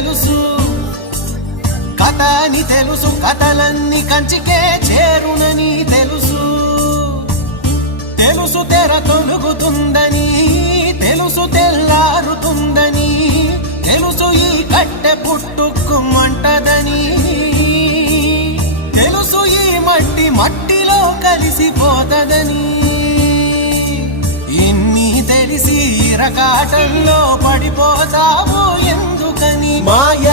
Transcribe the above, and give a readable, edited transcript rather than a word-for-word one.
తెలుసు, కథ అని తెలుసు, కథలన్నీ కంచికే చేరునని తెలుసు. తెలుసు తెర తొలుగుతుందని, తెలుసు తెల్లారుతుందని, తెలుసు ఈ కట్టె పుట్టుకుమంటదని, తెలుసు ఈ మట్టి మట్టిలో కలిసిపోతదని. ఇన్ని తెలిసి ఇరకాటంలో పడిపోతావు ఎందుకని? మాయ